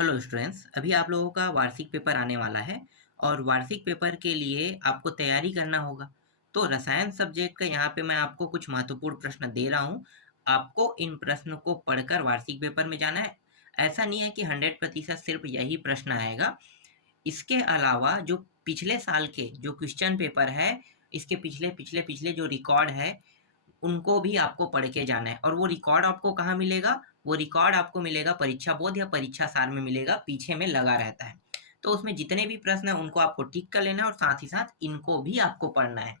Hello students, अभी आप लोगों का वार्षिक पेपर आने वाला है और वार्षिक पेपर के लिए आपको तैयारी करना होगा। तो रसायन सब्जेक्ट का यहाँ पे मैं आपको कुछ महत्वपूर्ण प्रश्न दे रहा हूँ। आपको इन प्रश्नों को पढ़कर वार्षिक पेपर में जाना है। ऐसा नहीं है कि 100% सिर्फ यही प्रश्न आएगा। इसके अलावा जो पिछले साल के जो क्वेश्चन पेपर है, इसके पिछले पिछले पिछले जो रिकॉर्ड है, उनको भी आपको पढ़ के जाना है। और वो रिकॉर्ड आपको कहाँ मिलेगा? वो रिकॉर्ड आपको मिलेगा परीक्षा बोध या परीक्षा सार में मिलेगा, पीछे में लगा रहता है। तो उसमें जितने भी प्रश्न हैं उनको आपको टिक कर लेना है और साथ ही साथ इनको भी आपको पढ़ना है।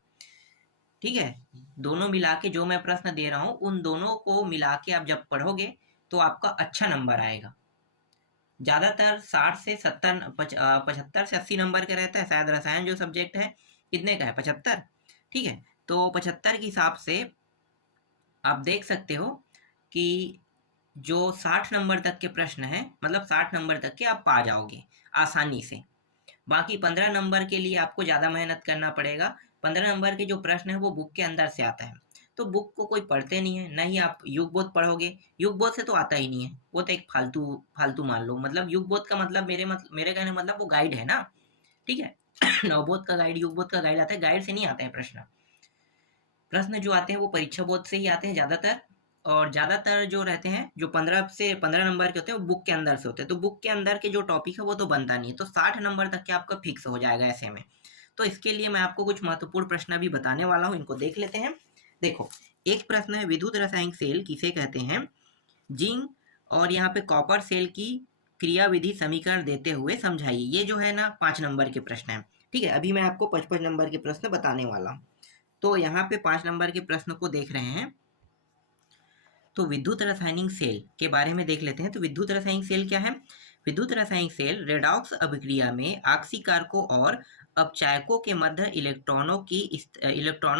ठीक है? दोनों मिला के जो मैं प्रश्न दे रहा हूँ, उन दोनों को मिला के आप जब पढ़ोगे तो आपका अच्छा नंबर आएगा। ज़्यादातर 60 से 70 75 से 80 नंबर का रहता है। शायद रसायन जो सब्जेक्ट है कितने का है? 75। ठीक है, तो 75 के हिसाब से आप देख सकते हो कि जो 60 नंबर तक के प्रश्न हैं, मतलब 60 नंबर तक के आप पा जाओगे आसानी से। बाकी 15 नंबर के लिए आपको ज़्यादा मेहनत करना पड़ेगा। 15 नंबर के जो प्रश्न है वो बुक के अंदर से आता है। तो बुक को कोई पढ़ते नहीं है, ना ही आप युग बोध पढ़ोगे। युग बोध से तो आता ही नहीं है, वो तो एक फालतू फालतू मान लो। मतलब युग बोध का मतलब मेरे कहने मतलब वो गाइड है ना। ठीक है। नवबोध का गाइड, युग बोध का गाइड आता है, गाइड से नहीं आता है प्रश्न। प्रश्न जो आते हैं वो परीक्षा बोर्ड से ही आते हैं ज़्यादातर। और ज़्यादातर जो रहते हैं, जो 15 नंबर के होते हैं, वो बुक के अंदर से होते हैं। तो बुक के अंदर के जो टॉपिक है वो तो बनता नहीं है। तो 60 नंबर तक के आपका फिक्स हो जाएगा ऐसे में। तो इसके लिए मैं आपको कुछ महत्वपूर्ण प्रश्न भी बताने वाला हूँ, इनको देख लेते हैं। देखो, एक प्रश्न है, विद्युत रासायनिक सेल किसे कहते हैं? जिंक और यहाँ पे कॉपर सेल की क्रियाविधि समीकरण देते हुए समझाइए। ये जो है ना 5 नंबर के प्रश्न है। ठीक है, अभी मैं आपको 55 नंबर के प्रश्न बताने वाला हूँ। तो यहाँ पे 5 नंबर के प्रश्न को देख रहे हैं। तो विद्युत रासायनिक सेल के बारे में देख लेते हैं। तो विद्युत रासायनिक सेल क्या है? विद्युत रासायनिक सेल रेडॉक्स अभिक्रिया में ऑक्सीकारकों और अपचायकों के मध्य इलेक्ट्रॉनों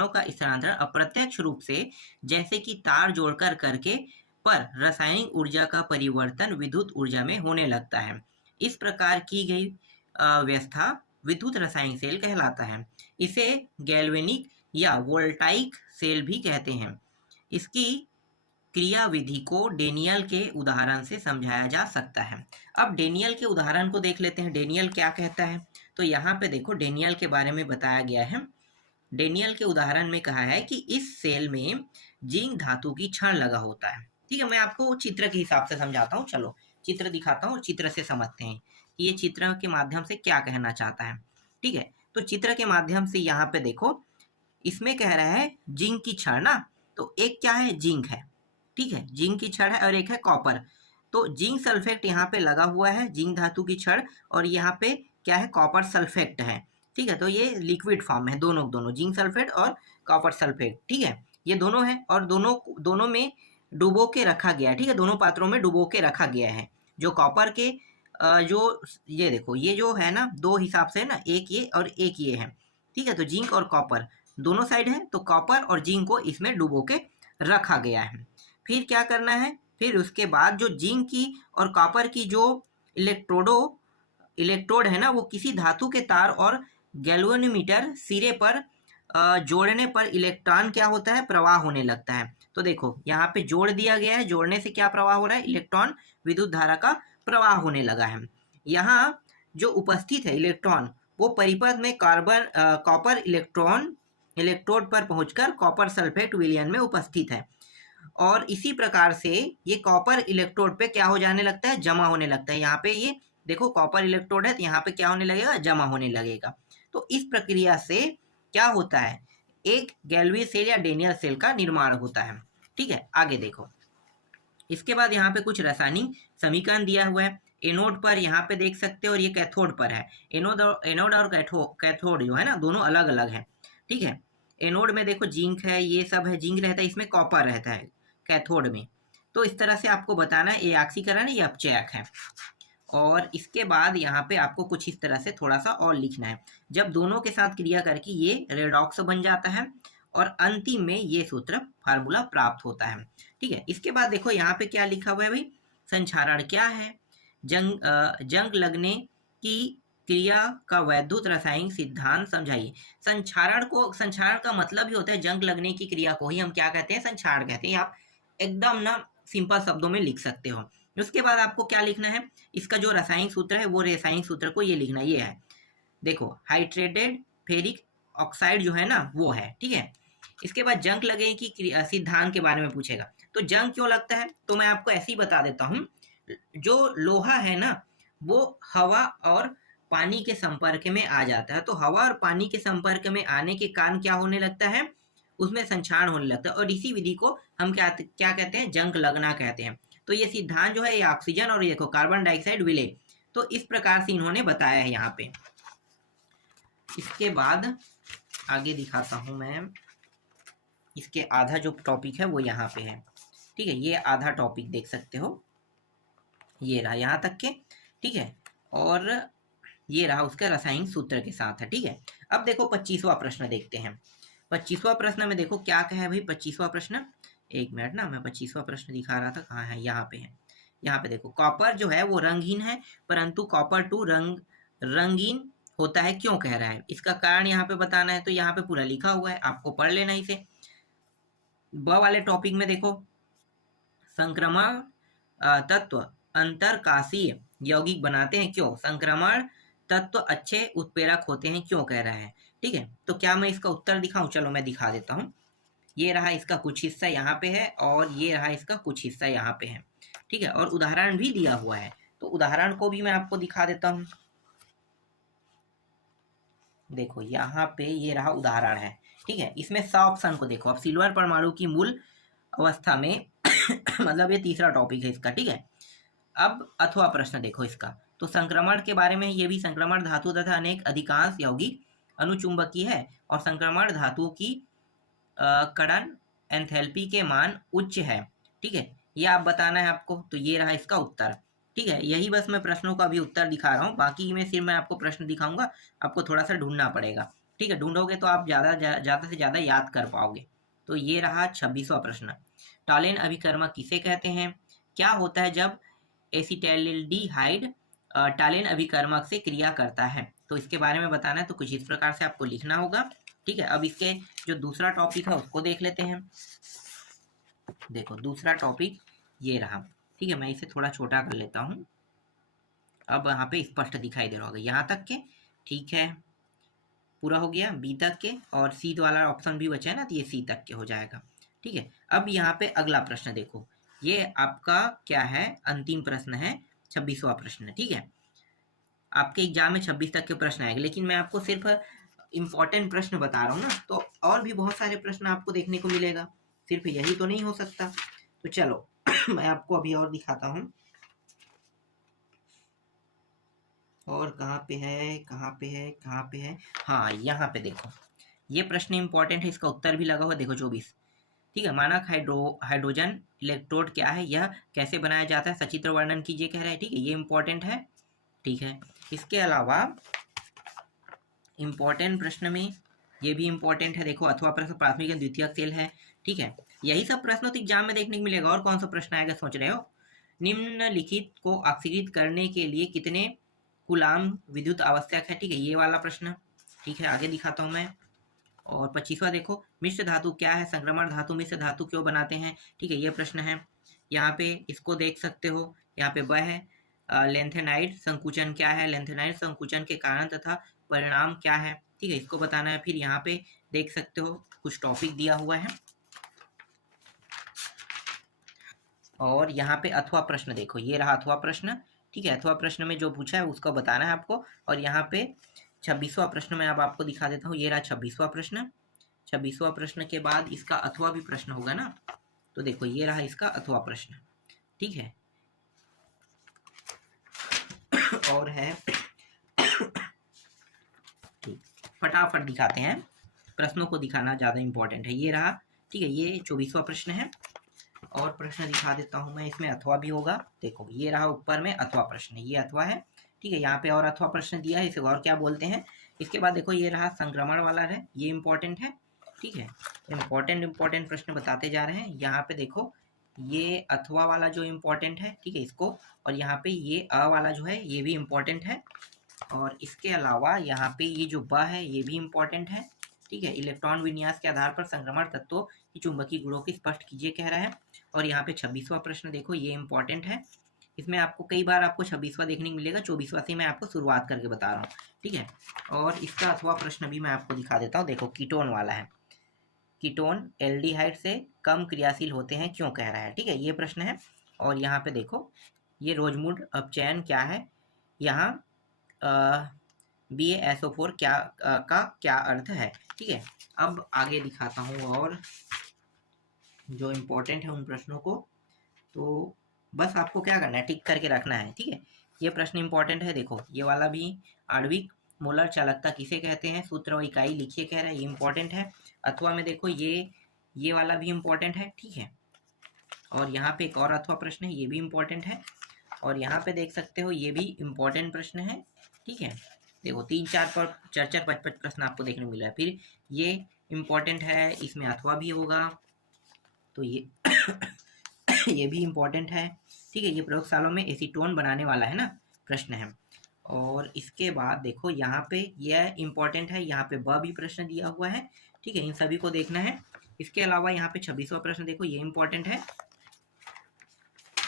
का स्थानांतरण अप्रत्यक्ष रूप से, जैसे कि तार जोड़कर करके, पर रासायनिक ऊर्जा का परिवर्तन विद्युत ऊर्जा में होने लगता है। इस प्रकार की गई व्यवस्था विद्युत रासायनिक सेल कहलाता है। इसे गैल्वेनिक या वोल्टाइक सेल भी कहते हैं। इसकी क्रियाविधि को डेनियल के उदाहरण से समझाया जा सकता है। अब डेनियल के उदाहरण को देख लेते हैं। डेनियल क्या कहता है? तो यहाँ पे देखो, डेनियल के बारे में बताया गया है। डेनियल के उदाहरण में कहा है कि इस सेल में जिंक धातु की छड़ लगा होता है। ठीक है, मैं आपको चित्र के हिसाब से समझाता हूँ। चलो चित्र दिखाता हूँ और चित्र से समझते हैं कि ये चित्र के माध्यम से क्या कहना चाहता है। ठीक है, तो चित्र के माध्यम से यहाँ पे देखो, इसमें कह रहा है जिंक की छड़ ना। तो एक क्या है? जिंक है। ठीक है, जिंक की छड़ है और एक है कॉपर। तो जिंक सल्फेट यहाँ पे लगा हुआ है, जिंक धातु की छड़, और यहाँ पे क्या है? कॉपर सल्फेट है। ठीक है, तो ये लिक्विड फॉर्म है, दोनों दोनों जिंक सल्फेट और कॉपर सल्फेट। ठीक है, ये दोनों है और दोनों दोनों में डुबो के रखा गया है। ठीक है, दोनों पात्रों में डुबो के रखा गया है। जो कॉपर के जो ये देखो, ये जो है ना, दो हिसाब से है ना, एक ये और एक ये है। ठीक है, तो जिंक और कॉपर दोनों साइड है, तो कॉपर और जिंक को इसमें डुबो के रखा गया है। फिर क्या करना है? फिर उसके बाद जो जिंक की और कॉपर की जो इलेक्ट्रोड है ना, वो किसी धातु के तार और गैल्वेनोमीटर सिरे पर जोड़ने पर इलेक्ट्रॉन क्या होता है? प्रवाह होने लगता है। तो देखो, यहाँ पे जोड़ दिया गया है, जोड़ने से क्या प्रवाह हो रहा है? इलेक्ट्रॉन विद्युत धारा का प्रवाह होने लगा है। यहाँ जो उपस्थित है इलेक्ट्रॉन, वो परिपथ में कॉपर इलेक्ट्रोड पर पहुंचकर कॉपर सल्फेट विलयन में उपस्थित है। और इसी प्रकार से ये कॉपर इलेक्ट्रोड पे क्या हो जाने लगता है? जमा होने लगता है। यहाँ पे ये देखो, कॉपर इलेक्ट्रोड है, तो यहाँ पे क्या होने लगेगा? जमा होने लगेगा। तो इस प्रक्रिया से क्या होता है? एक गैल्वी सेल या डेनियल सेल का निर्माण होता है। ठीक है, आगे देखो। इसके बाद यहाँ पे कुछ रासायनिक समीकरण दिया हुआ है। एनोड पर यहाँ पे देख सकते हो, और ये कैथोड पर है। एनोड और कैथोड जो है ना, दोनों अलग अलग है। ठीक है, एनोड में देखो जिंक है, ये सब है, जिंक रहता है, इसमें कॉपर रहता है कैथोड में। तो इस तरह से आपको बताना है, ये ऑक्सीकरण है, ये अपचयक है। और इसके बाद यहाँ पे आपको कुछ इस तरह से थोड़ा सा और लिखना है। जब दोनों के साथ क्रिया करके ये रेडॉक्स बन जाता है और अंतिम में ये सूत्र फार्मूला प्राप्त होता है। ठीक है, इसके बाद देखो यहाँ पे क्या लिखा हुआ है भाई? संक्षारण क्या है? जंग लगने की क्रिया का वैद्युत रासायनिक सिद्धांत समझाइए। संक्षारण का मतलब ही होता है जंग लगने की क्रिया को ही हम क्या कहते हैं? संक्षारण कहते हैं। आप एकदम ना सिंपल शब्दों में लिख सकते हो, उसके बाद आपको क्या लिखना है, इसका जो रासायनिक सूत्र है वो रासायनिक सूत्र को ये लिखना, ये है देखो, हाइड्रेटेड फेरिक ऑक्साइड जो है ना वो है, ठीक है। इसके बाद जंग लगे कि सिद्धांत के बारे में पूछेगा, तो जंग क्यों लगता है, तो मैं आपको ऐसे ही बता देता हूँ। जो लोहा है ना वो हवा और पानी के संपर्क में आ जाता है, तो हवा और पानी के संपर्क में आने के कारण क्या होने लगता है, उसमें संक्षारण होने लगता है, और इसी विधि को हम क्या क्या कहते हैं, जंग लगना कहते हैं। तो ये सिद्धांत जो है ये ऑक्सीजन और ये देखो कार्बन डाइऑक्साइड विलय, तो इस प्रकार से इन्होंने बताया है यहाँ पे। इसके बाद आगे दिखाता हूँ मैं, इसके आधा जो टॉपिक है वो यहाँ पे है, ठीक है। ये आधा टॉपिक देख सकते हो, ये रहा यहाँ तक के, ठीक है। और ये रहा उसका रासायनिक सूत्र के साथ है, ठीक है। अब देखो 25वां प्रश्न देखते हैं। 25वां प्रश्न में देखो क्या कहा है भाई, 25वां प्रश्न, एक मिनट ना, मैं 25वां प्रश्न दिखा रहा था, कहाँ है, यहाँ पे है। यहाँ पे देखो, कॉपर जो है वो रंगहीन है परंतु कॉपर टू रंगीन होता है, क्यों कह रहा है, इसका कारण यहाँ पे बताना है, तो यहाँ पे पूरा लिखा हुआ है, आपको पढ़ लेना इसे। ब वाले टॉपिक में देखो, संक्रमण तत्व अंतरकाशीय यौगिक बनाते हैं, क्यों, संक्रमण तत्व अच्छे उत्प्रेरक होते हैं, क्यों कह रहा है, ठीक है। तो क्या मैं इसका उत्तर दिखाऊं, चलो मैं दिखा देता हूँ। ये रहा इसका कुछ हिस्सा यहाँ पे है और ये रहा इसका कुछ हिस्सा यहाँ पे है, ठीक है। और उदाहरण भी दिया हुआ है, तो उदाहरण को भी मैं आपको दिखा देता हूँ। देखो यहाँ पे ये रहा उदाहरण है, ठीक है। इसमें सा ऑप्शन को देखो, अब सिल्वर परमाणु की मूल अवस्था में मतलब ये तीसरा टॉपिक है इसका, ठीक है। अब अथवा प्रश्न देखो इसका, तो संक्रमण के बारे में, ये भी संक्रमण धातु तथा अनेक अधिकांश यौगिक अनुचुंबकीय है और संक्रमण धातुओं की कड़न एंथैल्पी के मान उच्च है, ठीक है। ये आप बताना है आपको, तो ये रहा इसका उत्तर, ठीक है। यही बस मैं प्रश्नों का भी उत्तर दिखा रहा हूँ, बाकी में सिर्फ मैं आपको प्रश्न दिखाऊंगा, आपको थोड़ा सा ढूंढना पड़ेगा, ठीक है। ढूंढोगे तो आप ज़्यादा से ज़्यादा याद कर पाओगे। तो ये रहा 26वां प्रश्न, टालेन अभिकर्मक किसे कहते हैं, क्या होता है जब एसिटाल्डिहाइड टालेन अभिकर्मक से क्रिया करता है, तो इसके बारे में बताना है, तो कुछ इस प्रकार से आपको लिखना होगा, ठीक है। अब इसके जो दूसरा टॉपिक है उसको देख लेते हैं। देखो दूसरा टॉपिक ये रहा, ठीक है। मैं इसे थोड़ा छोटा कर लेता हूँ, अब यहाँ पे स्पष्ट दिखाई दे रहा होगा यहाँ तक के, ठीक है। पूरा हो गया बी तक के, और सी वाला ऑप्शन भी बचा है ना, तो ये सी तक के हो जाएगा, ठीक है। अब यहाँ पे अगला प्रश्न देखो, ये आपका क्या है, अंतिम प्रश्न है, 26वां प्रश्न, ठीक है। आपके एग्जाम में 26 तक के प्रश्न आएंगे, लेकिन मैं आपको सिर्फ इम्पोर्टेंट प्रश्न बता रहा हूँ ना, तो और भी बहुत सारे प्रश्न आपको देखने को मिलेगा, सिर्फ यही तो नहीं हो सकता। तो चलो मैं आपको अभी और दिखाता हूँ, और कहाँ पे है, कहाँ पे है, कहाँ पे है, हाँ यहाँ पे देखो, ये प्रश्न इंपॉर्टेंट है, इसका उत्तर भी लगा हुआ, देखो 24, ठीक है। मानक हाइड्रोजन इलेक्ट्रोड क्या है, यह कैसे बनाया जाता है, सचित्र वर्णन कीजिए कह रहा है, ठीक है। ये इंपॉर्टेंट है, ठीक है। इसके अलावा इंपॉर्टेंट प्रश्न में ये भी इंपॉर्टेंट है, देखो अथवा प्रश्न प्राथमिक द्वितीयक सेल है, ठीक है। यही सब प्रश्न तो एग्जाम में देखने को मिलेगा, और कौन सा प्रश्न आएगा सोच रहे हो, निम्नलिखित को ऑक्सीकृत करने के लिए कितने कूलाम विद्युत आवश्यक है, ठीक है, ये वाला प्रश्न, ठीक है। आगे दिखाता हूँ मैं, और 25वां देखो, मिश्र धातु क्या है, संक्रमण धातु मिश्र धातु क्यों बनाते हैं, ठीक है, ये प्रश्न है। यहाँ पे इसको देख सकते हो, यहाँ पे वह है लेंथेनाइड संकुचन क्या है, लेंथेनाइड संकुचन के कारण तथा परिणाम क्या है, ठीक है, इसको बताना है। फिर यहाँ पे देख सकते हो कुछ टॉपिक दिया हुआ है, और यहाँ पे अथवा प्रश्न देखो, ये रहा अथवा प्रश्न, ठीक है। अथवा प्रश्न में जो पूछा है उसको बताना है आपको, और यहाँ पे 26वां प्रश्न में अब आपको दिखा देता हूँ, ये रहा 26वां प्रश्न। 26वां प्रश्न के बाद इसका अथवा भी प्रश्न होगा ना, तो देखो ये रहा इसका अथवा प्रश्न, ठीक है। और है ठीक, फटाफट दिखाते हैं, प्रश्नों को दिखाना ज़्यादा इंपॉर्टेंट है। ये रहा, ठीक है, ये 24वां प्रश्न है, और प्रश्न दिखा देता हूँ मैं, इसमें अथवा भी होगा, देखो ये रहा ऊपर में अथवा प्रश्न, ये अथवा है, ठीक है। यहाँ पे और अथवा प्रश्न दिया है, इसे और क्या बोलते हैं। इसके बाद देखो ये रहा संक्रमण वाला है, ये इंपॉर्टेंट है, ठीक है। इंपॉर्टेंट प्रश्न बताते जा रहे हैं। यहाँ पे देखो ये अथवा वाला जो इम्पोर्टेंट है, ठीक है, इसको, और यहाँ पे ये अ वाला जो है ये भी इम्पोर्टेंट है, और इसके अलावा यहाँ पे ये जो ब है ये भी इम्पोर्टेंट है, ठीक है। इलेक्ट्रॉन विन्यास के आधार पर संक्रमण तत्वों की चुंबकीय गुणों की स्पष्ट कीजिए कह रहा है। और यहाँ पे 26वां प्रश्न देखो, ये इम्पोर्टेंट है, इसमें आपको कई बार आपको 26वां देखने को मिलेगा, 24वां से मैं आपको शुरुआत करके बता रहा हूँ, ठीक है। और इसका अथवा प्रश्न भी मैं आपको दिखा देता हूँ। देखो कीटोन वाला है, कीटोन एल्डिहाइड से कम क्रियाशील होते हैं क्यों, कह रहा है, ठीक है, ये प्रश्न है। और यहाँ पे देखो ये रोजमूड अपचयन क्या है, यहाँ BaSO4 क्या का क्या अर्थ है, ठीक है। अब आगे दिखाता हूँ और जो इम्पोर्टेंट है उन प्रश्नों को, तो बस आपको क्या करना है, टिक करके रखना है, ठीक है। ये प्रश्न इंपॉर्टेंट है, देखो ये वाला भी, आणविक मोलर चालकता किसे कहते हैं, सूत्र और इकाई लिखिए, कह रहा है, ये इंपॉर्टेंट है। अथवा में देखो ये वाला भी इंपॉर्टेंट है, ठीक है। और यहाँ पे एक और अथवा प्रश्न है, ये भी इंपॉर्टेंट है। और यहाँ पे देख सकते हो ये भी इंपॉर्टेंट प्रश्न है, ठीक है। देखो 3-4 पर 4-4 5-5 प्रश्न आपको देखने को मिल रहा है। फिर ये इंपॉर्टेंट है, इसमें अथवा भी होगा, तो ये ये भी इम्पोर्टेंट है, ठीक है। ये प्रयोगशालाओं में एसीटोन बनाने वाला है ना प्रश्न है। और इसके बाद देखो यहाँ पे यह इम्पोर्टेंट है, यहाँ पे ब भी प्रश्न दिया हुआ है, ठीक है, इन सभी को देखना है। इसके अलावा यहाँ पे 26वां प्रश्न देखो, ये इम्पोर्टेंट है।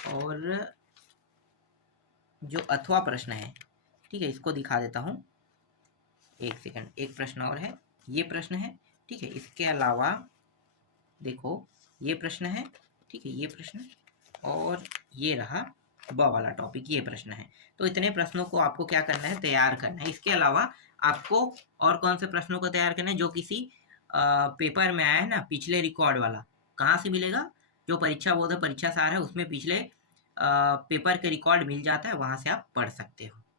और जो अथवा प्रश्न है, ठीक है, इसको दिखा देता हूँ, एक सेकंड, एक प्रश्न और है, ये प्रश्न है, ठीक है। इसके अलावा देखो ये प्रश्न है, ठीक है, ये प्रश्न, और ये रहा ब वाला टॉपिक, ये प्रश्न है। तो इतने प्रश्नों को आपको क्या करना है, तैयार करना है। इसके अलावा आपको और कौन से प्रश्नों को तैयार करना है, जो किसी पेपर में आया है ना, पिछले रिकॉर्ड वाला, कहाँ से मिलेगा, जो परीक्षा बोर्ड परीक्षा सार है उसमें पिछले पेपर के रिकॉर्ड मिल जाता है, वहाँ से आप पढ़ सकते हो।